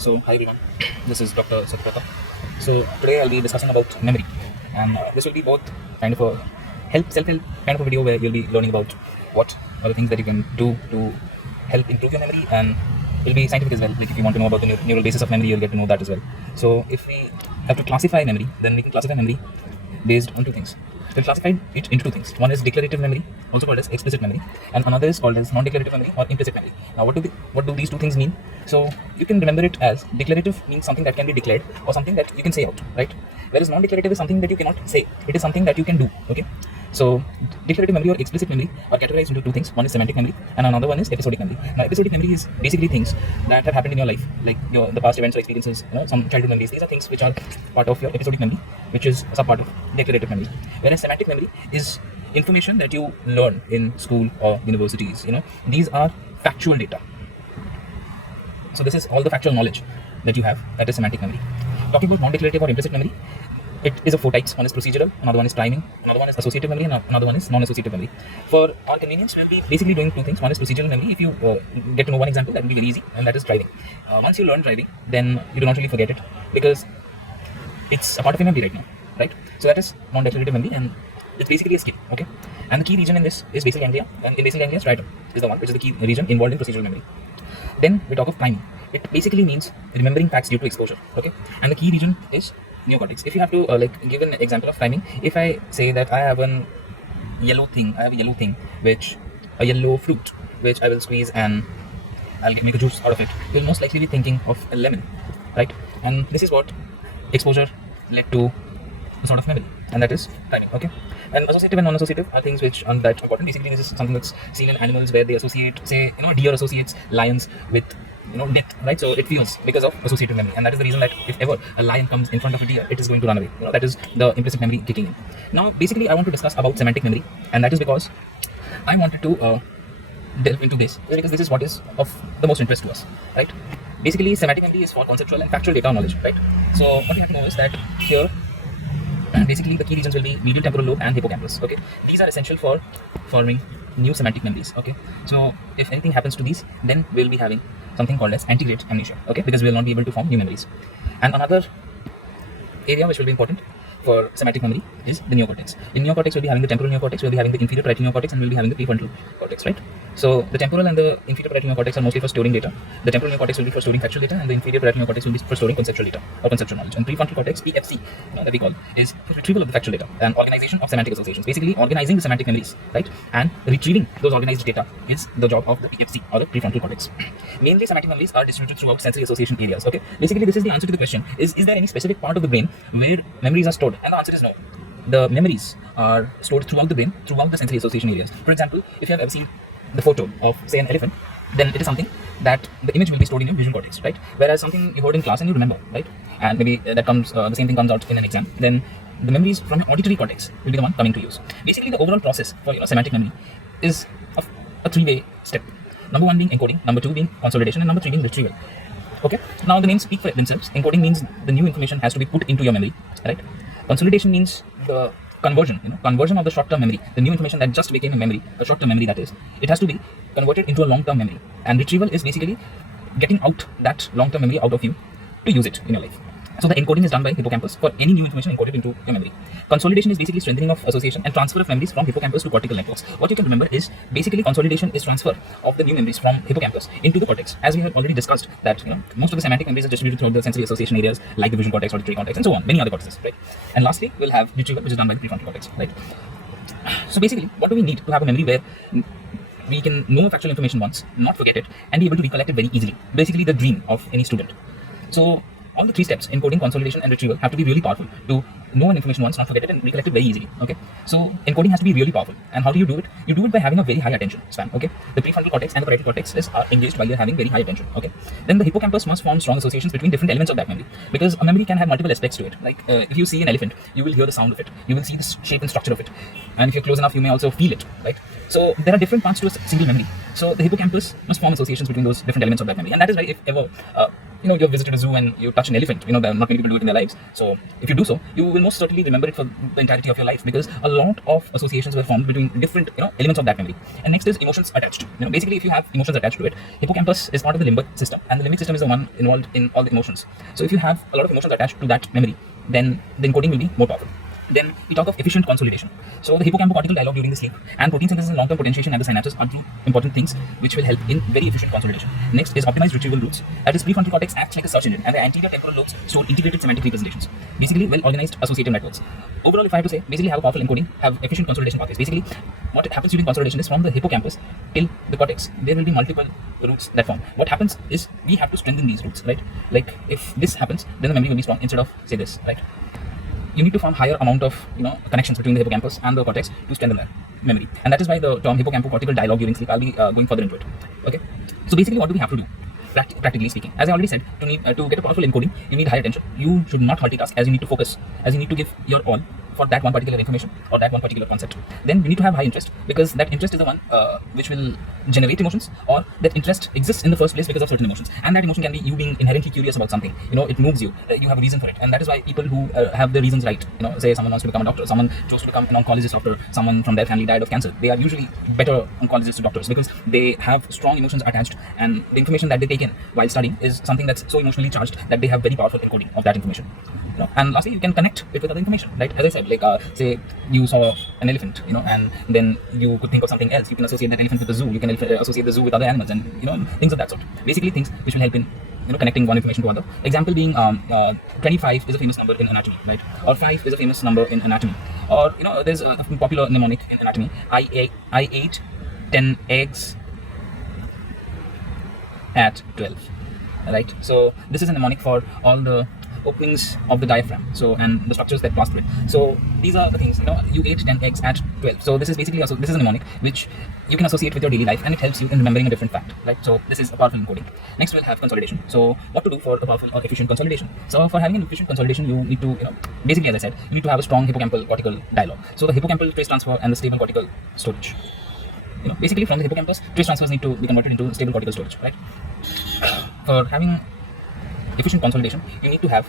So, hi everyone, this is Dr. Suprata. So, today I'll be discussing about memory, and this will be both kind of a self-help kind of a video where you'll be learning about what are the things that you can do to help improve your memory, and it'll be scientific as well. Like if you want to know about the neural basis of memory, you'll get to know that as well. So, if we have to classify memory, then we can classify memory based on two things. We'll classify it into two things. One is declarative memory, also called as explicit memory, and another is called as non-declarative memory or implicit memory. Now, what do these two things mean? So, you can remember it as declarative means something that can be declared or something that you can say out, right? Whereas non-declarative is something that you cannot say. It is something that you can do, okay? So, declarative memory or explicit memory are categorized into two things. One is semantic memory, and another one is episodic memory. Now, episodic memory is basically things that have happened in your life, like the past events or experiences, some childhood memories. These are things which are part of your episodic memory, which is a part of declarative memory. Whereas semantic memory is information that you learn in school or universities. These are factual data. So this is all the factual knowledge that you have. That is semantic memory. Talking about non-declarative or implicit memory, it is of four types. One is procedural, another one is priming, another one is associative memory, and another one is non-associative memory. For our convenience, we'll be basically doing two things. One is procedural memory. If you get to know one example, that will be very easy, and that is driving. Once you learn driving, then you do not really forget it because it's a part of your memory right now, right? So that is non-declarative memory, and it's basically a skill, okay? And the key region in this is basal ganglia, and in basal ganglia, striatum is the one which is the key region involved in procedural memory. Then we talk of priming. It basically means remembering facts due to exposure, okay? And the key region is neocortex. If you have to give an example of priming, if I say that I have a yellow thing, a yellow fruit, which I will squeeze and I'll make a juice out of it, you'll most likely be thinking of a lemon, right? And this is what exposure led to a sort of memory, and that is priming, okay? And associative and non-associative are things which aren't that important. Basically, this is something that's seen in animals where they associate, say, deer associates lions with death, right? So it feels because of associative memory, and that is the reason that if ever a lion comes in front of a deer, it is going to run away. That is the implicit memory kicking in. Now, basically, I want to discuss about semantic memory, and that is because I wanted to delve into this because this is what is of the most interest to us, right? Basically, semantic memory is for conceptual and factual data knowledge, right? So what you have to know is that here, basically, the key regions will be medial temporal lobe and hippocampus. Okay, these are essential for forming new semantic memories. Okay, so if anything happens to these, then we'll be having something called as antegrade amnesia. Okay, because we will not be able to form new memories. And another area which will be important for semantic memory is the neocortex. In neocortex, we'll be having the temporal neocortex, we'll be having the inferior parietal neocortex, and we'll be having the prefrontal cortex, right? So the temporal and the inferior parietal neocortex are mostly for storing data. The temporal neocortex will be for storing factual data, and the inferior parietal neocortex will be for storing conceptual data or conceptual knowledge. And prefrontal cortex, PFC, that we call, is for retrieval of the factual data and organization of semantic associations. Basically, organizing the semantic memories, right? And retrieving those organized data is the job of the PFC or the prefrontal cortex. Mainly, semantic memories are distributed throughout sensory association areas. Okay, basically, this is the answer to the question: is there any specific part of the brain where memories are stored? And the answer is no. The memories are stored throughout the brain, throughout the sensory association areas. For example, if you have ever seen the photo of, say, an elephant, then it is something that the image will be stored in your visual cortex, right? Whereas something you heard in class and you remember, right? And maybe that comes, the same thing comes out in an exam, then the memories from your auditory cortex will be the one coming to use. Basically, the overall process for your semantic memory is a three-way step. Number one being encoding, number two being consolidation, and number three being retrieval. Okay. Now the names speak for themselves. Encoding means the new information has to be put into your memory, right? Consolidation means the conversion of the short-term memory, the new information that just became a memory, the short-term memory that is, it has to be converted into a long-term memory. And retrieval is basically getting out that long-term memory out of you to use it in your life. So the encoding is done by hippocampus for any new information encoded into your memory. Consolidation is basically strengthening of association and transfer of memories from hippocampus to cortical networks. What you can remember is basically consolidation is transfer of the new memories from hippocampus into the cortex. As we have already discussed that most of the semantic memories are distributed throughout the sensory association areas like the vision cortex, auditory cortex, and so on, many other cortices, right? And lastly, we'll have retrieval, which is done by the prefrontal cortex, right? So basically, what do we need to have a memory where we can know factual information once, not forget it, and be able to recollect it very easily? Basically, the dream of any student. So all the three steps, encoding, consolidation, and retrieval, have to be really powerful to know an information once, not forget it, and recollect it very easily. Okay, so encoding has to be really powerful. And how do you do it? You do it by having a very high attention span. Okay, the prefrontal cortex and the parietal cortex are engaged while you're having very high attention. Okay, then the hippocampus must form strong associations between different elements of that memory, because a memory can have multiple aspects to it. Like if you see an elephant, you will hear the sound of it, you will see the shape and structure of it, and if you're close enough, you may also feel it, right? So there are different parts to a single memory. So the hippocampus must form associations between those different elements of that memory, and that is why if ever you've visited a zoo and you touch an elephant, not many people do it in their lives. So if you do so, you will most certainly remember it for the entirety of your life, because a lot of associations were formed between different elements of that memory. And next is emotions attached. Basically, if you have emotions attached to it, hippocampus is part of the limbic system, and the limbic system is the one involved in all the emotions. So if you have a lot of emotions attached to that memory, then the encoding will be more powerful. Then we talk of efficient consolidation. So the hippocampal-cortical dialogue during the sleep and protein synthesis and long-term potentiation at the synapses are two important things which will help in very efficient consolidation. Next is optimized retrieval routes. That is, prefrontal cortex acts like a search engine, and the anterior temporal lobes store integrated semantic representations. Basically, well-organized associative networks. Overall, if I have to say, basically have powerful encoding, have efficient consolidation pathways. Basically, what happens during consolidation is from the hippocampus till the cortex, there will be multiple routes that form. What happens is we have to strengthen these routes, right? Like if this happens, then the memory will be strong instead of say this, right? You need to form higher amount of connections between the hippocampus and the cortex to strengthen that memory, and that is why the term hippocampal-cortical dialogue during sleep. I'll be going further into it. Okay, so basically, what do we have to do? Practically speaking, as I already said, to get a powerful encoding, you need high attention. You should not multitask, as you need to focus, as you need to give your all for that one particular information or that one particular concept. Then you need to have high interest, because that interest is the one which will generate emotions, or that interest exists in the first place because of certain emotions, and that emotion can be you being inherently curious about something. It moves you. You have a reason for it, and that is why people who have the reasons right, say someone wants to become a doctor, someone chose to become an oncologist after someone from their family died of cancer. They are usually better oncologists to doctors because they have strong emotions attached, and the information that they take in while studying is something that's so emotionally charged that they have very powerful encoding of that information. And lastly, you can connect it with other information, right? As I said, like say you saw an elephant, and then you could think of something else. You can associate that elephant with the zoo. You can associate the zoo with other animals, and things of that sort. Basically, things which will help in connecting one information to other. Example being 25 is a famous number in anatomy, right? Or 5 is a famous number in anatomy. Or there's a popular mnemonic in anatomy. I ate 10 eggs at 12, right? So this is a mnemonic for all the openings of the diaphragm, and the structures that pass through it. So these are the things, you ate 10 eggs at 12. So this is basically this is a mnemonic which you can associate with your daily life, and it helps you in remembering a different fact, right? So this is a powerful encoding. Next we'll have consolidation. So what to do for a powerful or efficient consolidation? So for having an efficient consolidation, you need to basically, as I said, you need to have a strong hippocampal cortical dialogue. So the hippocampal trace transfer and the stable cortical storage. Basically from the hippocampus, trace transfers need to be converted into stable cortical storage, right? For having efficient consolidation, you need to have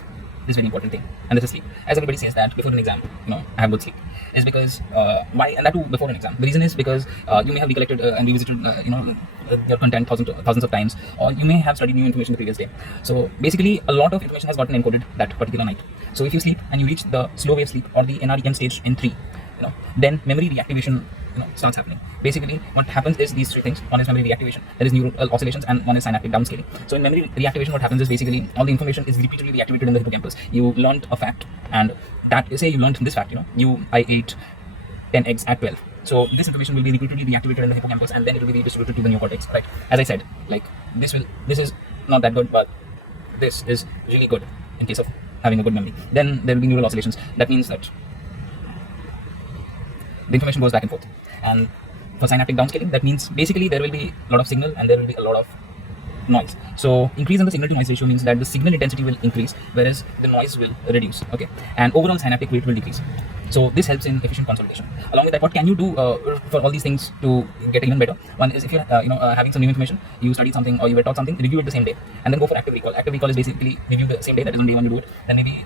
this very important thing, and this is sleep. As everybody says that before an exam, I have good sleep, is because why? And that too before an exam. The reason is because you may have recollected and revisited your content thousands of times, or you may have studied new information the previous day. So basically, a lot of information has gotten encoded that particular night. So if you sleep and you reach the slow wave sleep or the NREM stage in 3, then memory reactivation starts happening. Basically, what happens is these three things. One is memory reactivation, that is neural oscillations, and one is synaptic downscaling. So in memory reactivation, what happens is basically all the information is repeatedly reactivated in the hippocampus. You learned a fact, and that say you learned this fact. I ate 10 eggs at 12. So this information will be repeatedly reactivated in the hippocampus, and then it will be redistributed to the neocortex, right? As I said, like this is not that good, but this is really good in case of having a good memory. Then there will be neural oscillations. That means that the information goes back and forth. And for synaptic downscaling, that means basically there will be a lot of signal and there will be a lot of noise. So increase in the signal to noise ratio means that the signal intensity will increase, whereas the noise will reduce. Okay, and overall synaptic weight will decrease. So this helps in efficient consolidation. Along with that, what can you do for all these things to get even better? One is if you're having some new information, you studied something or you were taught something, review it the same day, and then go for active recall. Active recall is basically review the same day. That is on day 1 you do it. Then maybe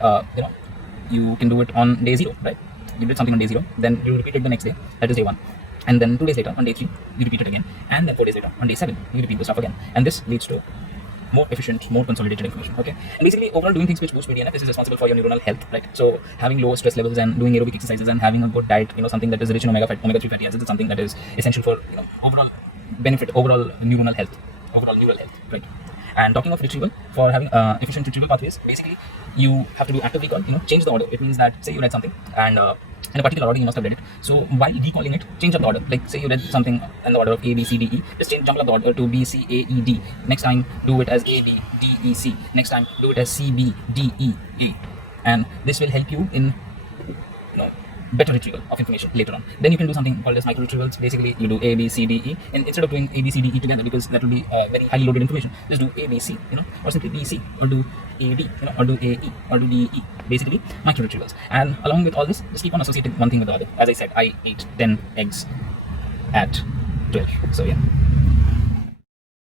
you can do it on day 0, right? You did something on day 0, then you repeat it the next day. That is day 1. And then 2 days later, on day 3, you repeat it again. And then 4 days later, on day 7, you repeat the stuff again. And this leads to more efficient, more consolidated information. Okay. And basically, overall, doing things which boost BDNF is responsible for your neuronal health, right? So having low stress levels and doing aerobic exercises and having a good diet, something that is rich in omega-3 fatty acids, is something that is essential for overall benefit, overall neural health, right? And talking of retrieval, for having efficient retrieval pathways, basically you have to do active recall. Change the order. It means that say you read something and in a particular order you must have read it. So while recalling it, change up the order. Like say you read something in the order of A, B, C, D, E. Just jump up the order to B, C, A, E, D. Next time do it as A, B, D, E, C. Next time do it as C, B, D, E, A. And this will help you in better retrieval of information later on. Then you can do something called as micro retrievals. Basically, you do A, B, C, D, E, and instead of doing A, B, C, D, E together, because that will be very highly loaded information, just do A, B, C, or simply B, C, or do A, D, or do A, E, or do D, E. Basically, micro retrievals. And along with all this, just keep on associating one thing with the other. As I said, I ate 10 eggs at 12. So yeah.